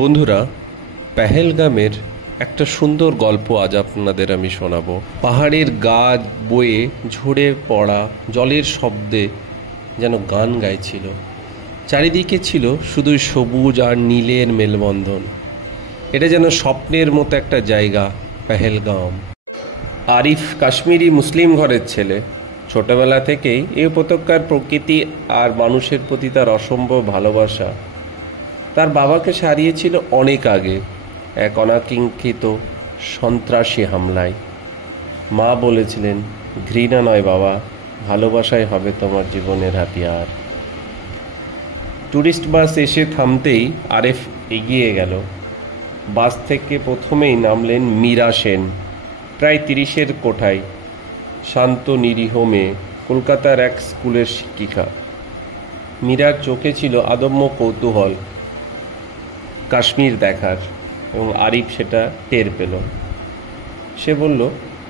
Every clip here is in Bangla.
বন্ধুরা, পেহেলগামের একটা সুন্দর গল্প আজ আপনাদের আমি শোনাবো। পাহাড়ের গা বয়ে ঝরে পড়া জলের শব্দে যেন গান গাইছিল। চারিদিকে ছিল শুধু সবুজ আর নীলের মেলবন্ধন। এটা যেন স্বপ্নের মতো একটা জায়গা পেহেলগাম। আরিফ কাশ্মীরি মুসলিম ঘরের ছেলে। ছোটবেলা থেকেই এই উপত্যকার প্রকৃতি আর মানুষের প্রতি তার অসম্ভব ভালোবাসা তার বাবাকে সারিয়েছিল অনেক আগে এক অনাকাঙ্ক্ষিত সন্ত্রাসী হামলায়। মা বলেছিলেন, ঘৃণা নয় বাবা, ভালোবাসাই হবে তোমার জীবনের হাতিয়ার। ট্যুরিস্ট বাস এসে থামতেই আরিফ এগিয়ে গেল। বাস থেকে প্রথমেই নামলেন মীরা সেন, প্রায় 30-এর কোঠায়, শান্ত নিরীহ মেয়ে, কলকাতার এক স্কুলের শিক্ষিকা। মীরার চোখে ছিল আদম্য কৌতূহল কাশ্মীর দেখার, এবং আরিফ সেটা টের পেল। সে বলল,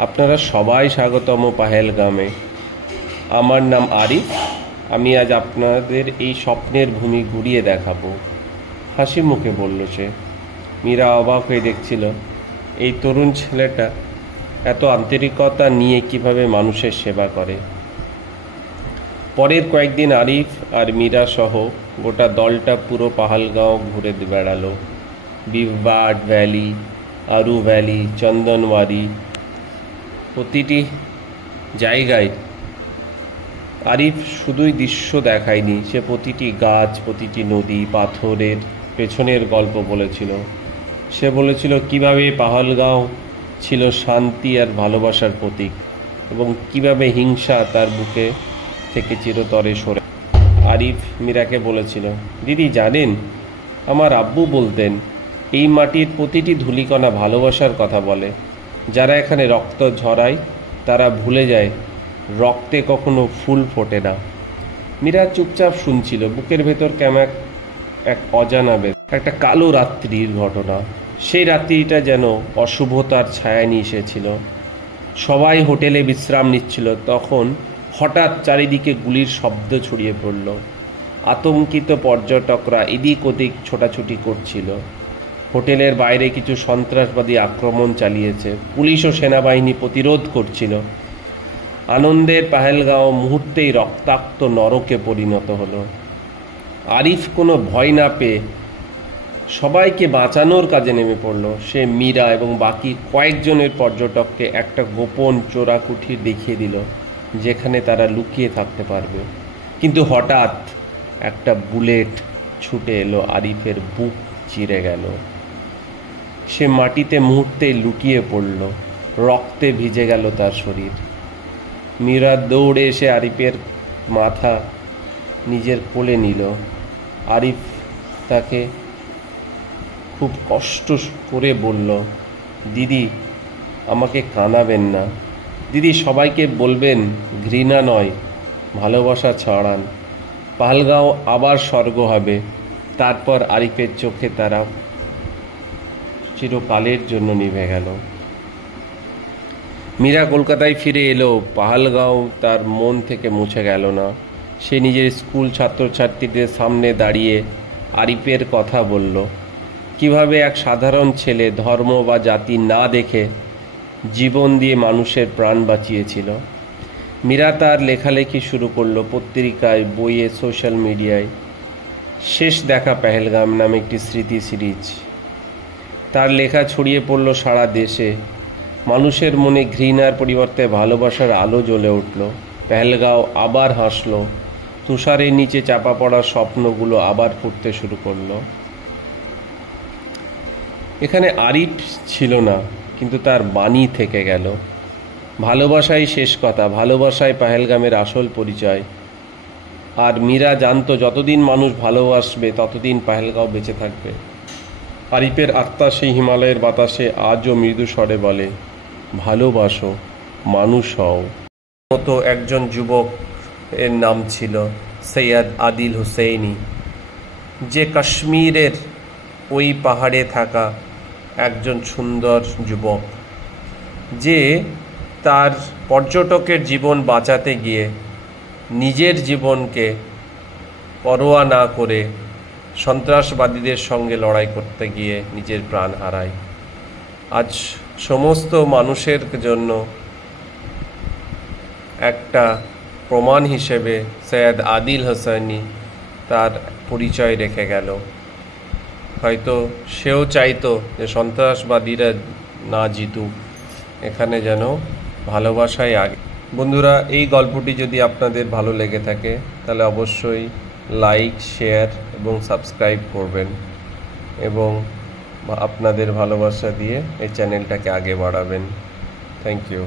আপনারা সবাই স্বাগতম পেহেলগামে। আমার নাম আরিফ, আমি আজ আপনাদের এই স্বপ্নের ভূমি ঘুরিয়ে দেখাবো। হাসি মুখে বলল সে। মীরা অবাক হয়ে দেখছিল এই তরুণ ছেলেটা এত আন্তরিকতা নিয়ে কিভাবে মানুষের সেবা করে। পরের কয়েকদিন আরিফ আর মীরা সহ গোটা দলটা পুরো পাহালগাঁও ঘুরে বেড়ালো। বিবাড ভ্যালি, আরু ভ্যালি, চন্দনওয়ারি, প্রতিটি জায়গায় আরিফ শুধুই দৃশ্য দেখায়নি, সে প্রতিটি গাছ, প্রতিটি নদী, পাথরের পেছনের গল্প বলেছিল। সে বলেছিল কিভাবে পাহালগাঁও ছিল শান্তি আর ভালোবাসার প্রতীক, এবং কিভাবে হিংসা তার বুকে থেকে চিরতরে সরে। আরিফ মীরাকে বলেছিল, দিদি জানেন, আমার আব্বু বলতেন এই মাটির প্রতিটি ধূলিকণা ভালোবাসার কথা বলে। যারা এখানে রক্ত ঝরায় তারা ভুলে যায় রক্তে কখনো ফুল ফোটে না। মীরা চুপচাপ শুনছিল, বুকের ভেতর কেমন এক অজানা একটা কালো রাত্রির ঘটনা। সেই রাত্রিটা যেন অশুভতার ছায়া নিয়ে এসেছিল। সবাই হোটেলে বিশ্রাম নিচ্ছিল, তখন হঠাৎ চারিদিকে গুলির শব্দ ছড়িয়ে পড়ল। আতঙ্কিত পর্যটকরা এদিক ওদিক ছোটাছুটি করছিল। হোটেলের বাইরে কিছু সন্ত্রাসবাদী আক্রমণ চালিয়েছে, পুলিশ ও সেনাবাহিনী প্রতিরোধ করছিল। আনন্দের পেহেলগাঁও মুহূর্তেই রক্তাক্ত নরকে পরিণত হলো। আরিফ কোনো ভয় না পেয়ে সবাইকে বাঁচানোর কাজে নেমে পড়ল। সে মীরা এবং বাকি কয়েকজনের পর্যটককে একটা গোপন চোরাকুঠি দেখিয়ে দিল, যেখানে তারা লুকিয়ে থাকতে পারবে। কিন্তু হঠাৎ একটা বুলেট ছুটে এলো, আরিফের বুক চিরে গেল। সে মাটিতে মুহূর্তেই লুকিয়ে পড়ল, রক্তে ভিজে গেল তার শরীর। মীরা দৌড়ে এসে আরিফের মাথা নিজের কোলে নিল। আরিফ তাকে খুব কষ্ট করে বলল, দিদি আমাকে কাঁদাবেন না, দিদি সবাইকে বলবেন ঘৃণা নয় ভালোবাসা ছড়ান, পেহেলগাঁও আবার স্বর্গ হবে। তারপর আরিফের চোখে তারা চিরকালের জন্য নিভে গেল। মীরা কলকাতায় ফিরে এলো, পেহেলগাঁও তার মন থেকে মুছে গেল না। সে নিজের স্কুল ছাত্রছাত্রীদের সামনে দাঁড়িয়ে আরিফের কথা বলল, কিভাবে এক সাধারণ ছেলে ধর্ম বা জাতি না দেখে জীবন দিয়ে মানুষের প্রাণ বাঁচিয়েছিল। মীরা তার লেখালেখি শুরু করলো, পত্রিকায়, বইয়ে, সোশ্যাল মিডিয়ায়। শেষ দেখা পেহেলগাম নামে একটি স্মৃতি সিরিজ। তার লেখা ছড়িয়ে পড়ল সারা দেশে। মানুষের মনে ঘৃণার পরিবর্তে ভালোবাসার আলো জ্বলে উঠল। পেহেলগাঁও আবার হাসল, তুষারের নিচে চাপা পড়া স্বপ্নগুলো আবার ফুটতে শুরু করলো। এখানে আরিফ ছিল না, কিন্তু তার বাণী থেকে গেল। ভালোবাসাই শেষ কথা, ভালোবাসায় পেহেলগামের আসল পরিচয়। আর মীরা জানতো যতদিন মানুষ ভালোবাসবে ততদিন পেহেলগাঁও বেঁচে থাকবে। আরিফের আত্মা সেই হিমালয়ের বাতাসে আজও মৃদু স্বরে বলে, ভালোবাসো, মানুষ হও। মতো একজন যুবক, এর নাম ছিল সৈয়দ আদিল হুসেইনি, যে কাশ্মীরের ওই পাহাড়ে থাকা একজন সুন্দর যুবক, যে তার পর্যটকের জীবন বাঁচাতে গিয়ে নিজের জীবনকে পরোয়া না করে সন্ত্রাসবাদীদের সঙ্গে লড়াই করতে গিয়ে নিজের প্রাণ হারায়। আজ সমস্ত মানুষের জন্য একটা প্রমাণ হিসেবে সৈয়দ আদিল হোসেনি তার পরিচয় রেখে গেল। হয়তো সেও চাইতো যে সন্ত্রাসবাদীরা না জিতুক, এখানে যেন ভালোবাসাই আগে। বন্ধুরা, এই গল্পটি যদি আপনাদের ভালো লেগে থাকে তাহলে অবশ্যই লাইক, শেয়ার এবং সাবস্ক্রাইব করবেন এবং আপনাদের ভালোবাসা দিয়ে এই চ্যানেলটাকে আগে বাড়াবেন। Thank you.